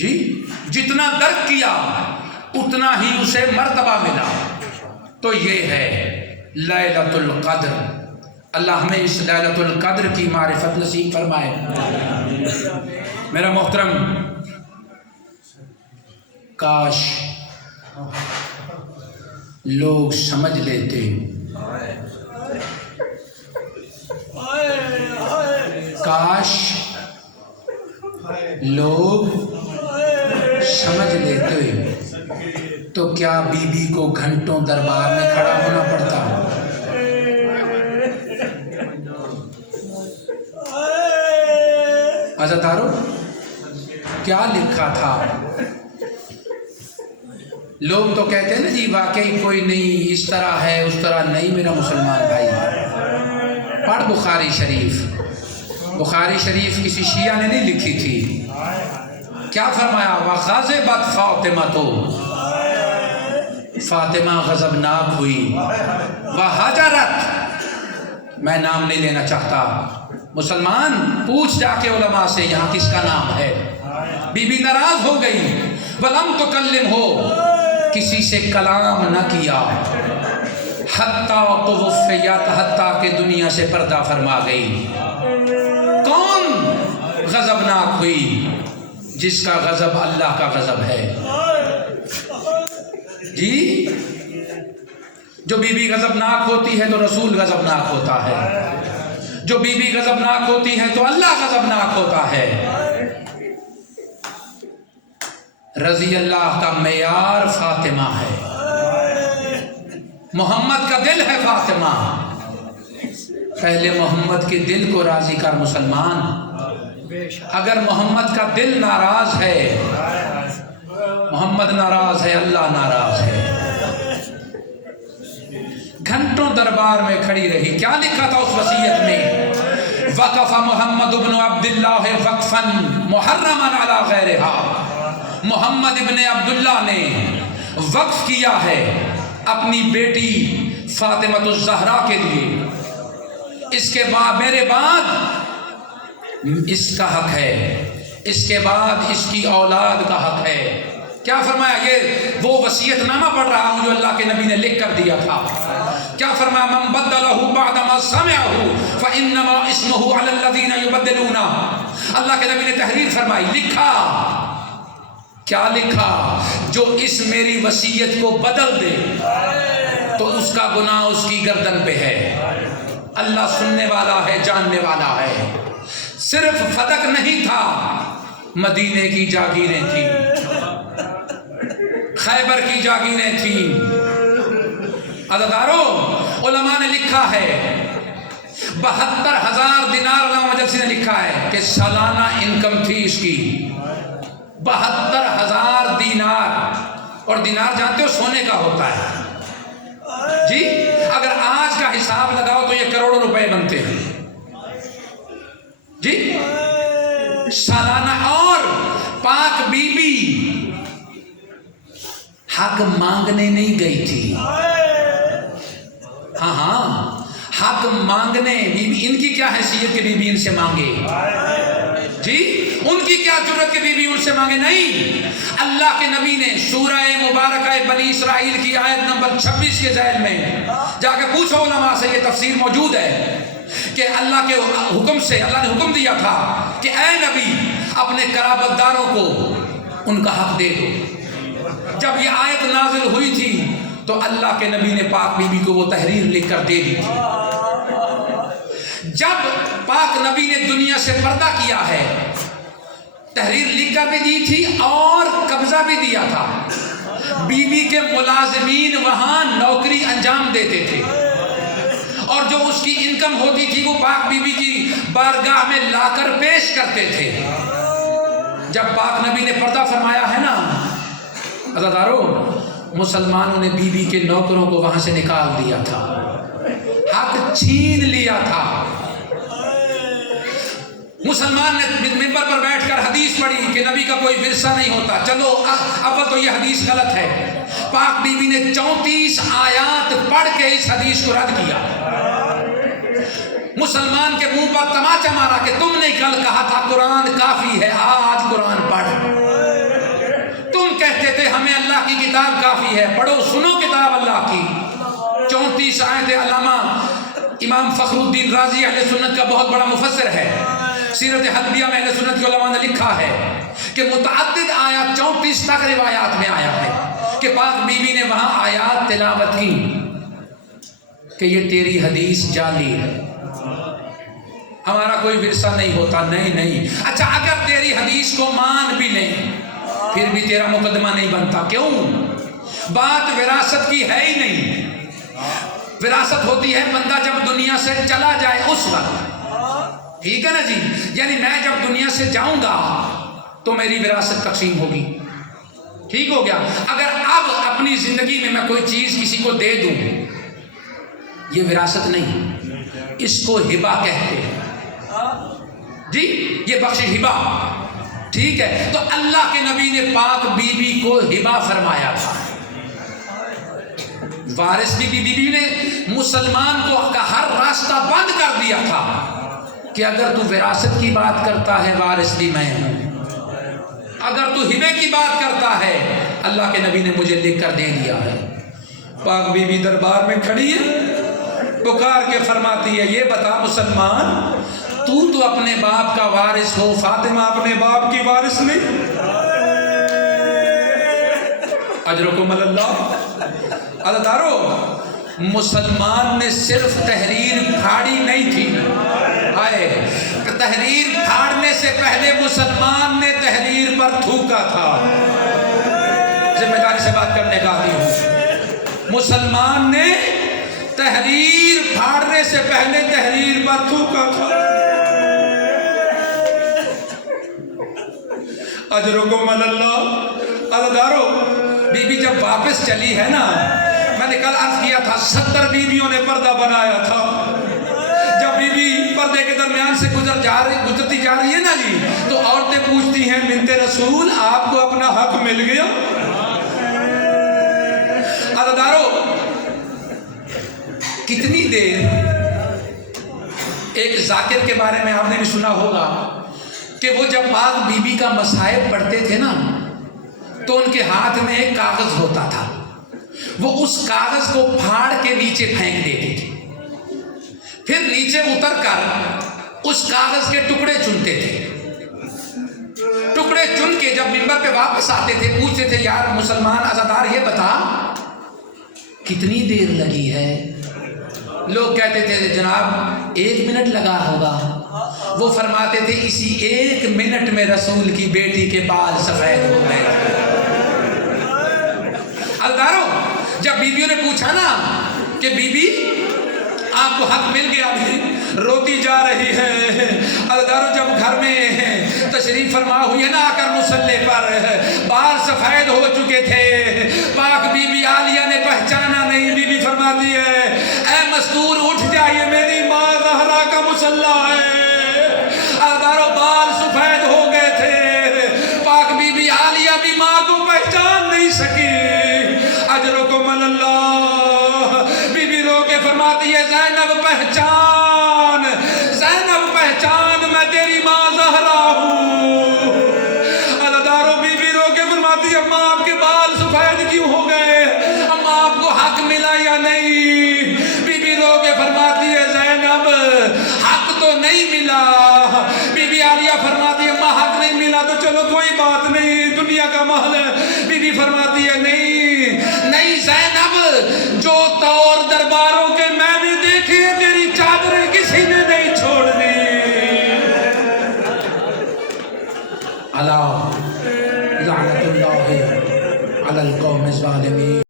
جی جتنا درک کیا اتنا ہی اسے مرتبہ ملا. تو یہ ہے لیلۃ القدر. اللہ ہمیں اس لیلۃ القدر کی معرفت نصیب فرمائے. میرا محترم، کاش لوگ سمجھ لیتے، کاش لوگ سمجھ لیتے تو کیا بی بی کو گھنٹوں دربار میں کھڑا ہونا پڑتا. عزادارو، کیا لکھا تھا؟ لوگ تو کہتے ہیں نا جی واقعی کوئی نہیں، اس طرح ہے اس طرح نہیں. میرا مسلمان بھائی، پڑھ بخاری شریف. بخاری شریف کسی شیعہ نے نہیں لکھی تھی. کیا فرمایا؟ وَغَضِبَتْ فَاطِمَةُ، فاطمہ غضبناک ہوئی. وَحَجَرَتْ، میں نام نہیں لینا چاہتا. مسلمان پوچھ جا کے علماء سے یہاں کس کا نام ہے. بی بی ناراض ہو گئی. وَلَمْ تُكَلِّمْهُ، کسی سے کلام نہ کیا. حتیٰ توفیت، حتیٰ کہ دنیا سے پردہ فرما گئی. کون غضبناک ہوئی؟ جس کا غضب اللہ کا غضب ہے. جی جو بی بی غضبناک ہوتی ہے تو رسول غضبناک ہوتا ہے. جو بی بی غضبناک ہوتی ہے تو اللہ غضبناک ہوتا ہے. رضی اللہ کا معیار فاطمہ ہے. محمد کا دل ہے فاطمہ. پہلے محمد کے دل کو راضی کر مسلمان. اگر محمد کا دل ناراض ہے، محمد ناراض ہے، اللہ ناراض ہے. گھنٹوں دربار میں کھڑی رہی. کیا لکھا تھا اس وصیت میں؟ وقف محمد ابن عبداللہ وقفا محرما علی غیرہا. محمد ابن عبداللہ نے وقف کیا ہے اپنی بیٹی فاطمہ الزہرا کے لیے. اس کے بعد میرے بعد اس کا حق ہے، اس کے بعد اس کی اولاد کا حق ہے. کیا فرمایا؟ یہ وہ وصیت نامہ پڑھ رہا ہوں جو اللہ کے نبی نے لکھ کر دیا تھا. کیا فرمایا؟ من بدلہ بعد ما سمعہ فانما اسمہ علی الذین یبدلونہ. اللہ کے نبی نے تحریر فرمائی، لکھا. کیا لکھا؟ جو اس میری وصیت کو بدل دے تو اس کا گناہ اس کی گردن پہ ہے. اللہ سننے والا ہے، جاننے والا ہے. صرف فتق نہیں تھا، مدینے کی جاگیریں تھیں، خیبر کی جاگیریں تھیں. عزادارو، علماء نے لکھا ہے 72,000 دینار. علامہ مجلسی نے لکھا ہے کہ سالانہ انکم تھی اس کی 72,000 دینار. اور دینار جانتے ہو سونے کا ہوتا ہے جی. اگر آج کا حساب لگاؤ تو یہ کروڑوں روپے بنتے ہیں جی سالانہ. اور پاک بی بی حق مانگنے نہیں گئی تھی. ہاں حق مانگنے. بی بی ان کی کیا حیثیت کہ بی بی ان سے مانگے جی. ان کی کیا ضرورت کہ بی بی ان سے مانگے؟ نہیں. اللہ کے نبی نے سورہ مبارکہ بنی اسرائیل کی آیت نمبر 26 کے ذیل میں جا کے پوچھو علماء سے، یہ تفسیر موجود ہے کہ اللہ کے حکم سے اللہ نے حکم دیا تھا کہ اے نبی اپنے قرابت داروں کو ان کا حق دے دو. جب یہ آیت نازل ہوئی تھی تو اللہ کے نبی نے پاک بی بی کو وہ تحریر لکھ کر دے دی تھی. جب پاک نبی نے دنیا سے پردہ کیا ہے، تحریر لکھ کر بھی دی تھی اور قبضہ بھی دیا تھا. بی بی کے ملازمین وہاں نوکری انجام دیتے تھے اور جو اس کی انکم ہوتی تھی وہ پاک بی بی کی بارگاہ میں لا کر پیش کرتے تھے. جب پاک نبی نے پردہ فرمایا ہے نا عزادارو، مسلمانوں نے بی بی کے نوکروں کو وہاں سے نکال دیا تھا، حق چھین لیا تھا. مسلمان نے منبر پر بیٹھ کر حدیث پڑھی کہ نبی کا کوئی ورثہ نہیں ہوتا. چلو اول تو یہ حدیث غلط ہے. پاک بی بی نے 34 آیات پڑھ کے اس حدیث کو رد کیا. مسلمان کے منہ پر تماچا مارا کہ تم نے کل کہا تھا قرآن کافی ہے، آج قرآن پڑھ. کی ہے, پڑھو سنو کتاب اللہ کی. 34 آیتیں. علامہ امام فخر الدین رازی اہل سنت کا بہت بڑا مفسر ہے, سیرت حلبیہ میں اہل سنت کے علماء نے لکھا ہے کہ متعدد آیات 34 تک روایات میں آیا ہے کہ پاک بی بی نے وہاں آیات تلاوت کی کہ یہ تیری حدیث جعلی ہے, ہمارا کوئی ورثہ نہیں ہوتا. نہیں. اچھا اگر تیری حدیث کو مان بھی لیں پھر بھی تیرا مقدمہ نہیں بنتا. کیوں؟ بات وراثت کی ہے ہی نہیں. وراثت ہوتی ہے بندہ جب دنیا سے چلا جائے اس وقت, ٹھیک ہے نا جی. یعنی میں جب دنیا سے جاؤں گا تو میری وراثت تقسیم ہوگی, ٹھیک ہو گیا. اگر اب اپنی زندگی میں کوئی چیز کسی کو دے دوں, یہ وراثت نہیں, اس کو ہبہ کہتے ہیں جی, یہ بخش ہبہ, ٹھیک ہے. تو اللہ کے نبی نے پاک بی بی کو ہبہ فرمایا تھا. وارث بی بی نے مسلمان کو کا ہر راستہ بند کر دیا تھا کہ اگر تو وراثت کی بات کرتا ہے وارث بھی میں ہوں, اگر تو ہبے کی بات کرتا ہے اللہ کے نبی نے مجھے لکھ کر دے دیا ہے. پاک بی بی دربار میں کھڑی ہے, پکار کے فرماتی ہے یہ بتا مسلمان, تو اپنے باپ کا وارث ہو, فاطمہ اپنے باپ کی وارث نہیں. اجرکم اللہ. عزیزارو, مسلمان نے صرف تحریر پھاڑی نہیں تھی, تحریر پھاڑنے سے پہلے مسلمان نے تحریر پر تھوکا تھا. ذمہ داری سے بات کرنے کا عادی ہوں. مسلمان نے تحریر پھاڑنے سے پہلے تحریر پر تھوکا تھا. اجرکم اللہ. عزیزارو, بی بی جب واپس چلی ہے نا, میں نے کل عرض کیا تھا 70 بیویوں نے پردہ بنایا تھا. جب بی بی پردے کے درمیان سے گزرتی جا رہی ہے نا جی, تو عورتیں پوچھتی ہیں بنت رسول آپ کو اپنا حق مل گیا. عزیزارو, کتنی دیر, ایک ذاکر کے بارے میں آپ نے بھی سنا ہوگا کہ وہ جب پاک بی بی کا مصائب پڑھتے تھے نا تو ان کے ہاتھ میں ایک کاغذ ہوتا تھا, وہ اس کاغذ کو پھاڑ کے نیچے پھینک دیتے تھے, پھر نیچے اتر کر اس کاغذ کے ٹکڑے چنتے تھے. ٹکڑے چن کے جب منبر پہ واپس آتے تھے پوچھتے تھے یار مسلمان عزادار یہ بتا کتنی دیر لگی ہے. لوگ کہتے تھے جناب 1 منٹ لگا ہوگا. وہ فرماتے تھے اسی 1 منٹ میں رسول کی بیٹی کے بال سفید ہو گئے تھے. عزادارو, جب بیویوں نے پوچھا نا کہ بی بی آپ کو حق مل گیا, بھی روتی جا رہی ہے. عزادارو, جب گھر میں تشریف فرما ہوئی ہے نا آ کر مصلی پر, بال سفید ہو چکے تھے, پاک بی بی عالیہ نے پہچانا نہیں. بی بی فرماتی ہے اے مستور اٹھ جائیے, میری ماں زہرا کا مصلی ہے. عزادارو, بال سفید ہو گئے تھے, پاک بی بی عالیہ بھی ماں کو پہچان نہیں سکی. اجرکم اللہ. بی بی رو کے فرماتی ہے زینب پہچان, زینب پہچان, میں تیری ماں زہرا ہوں. عزادارو, بی بی رو کے فرماتی ہے ماں آپ کے بال سفید کیوں ہو گئے, اما آپ کو حق ملا یا نہیں. بی بی رو کے فرماتی ہے زینب حق تو نہیں ملا. بی بی عالیہ فرماتی ہے ماں حق نہیں ملا تو چلو کوئی بات نہیں, دنیا کا محل ہے. بی بی فرماتی ہے نہیں زینب, جو طور درباروں کے میں نے دیکھے تیری چادریں کسی نے نہیں چھوڑنی. اللہ لعنت اللہ علی القوم الظالمین.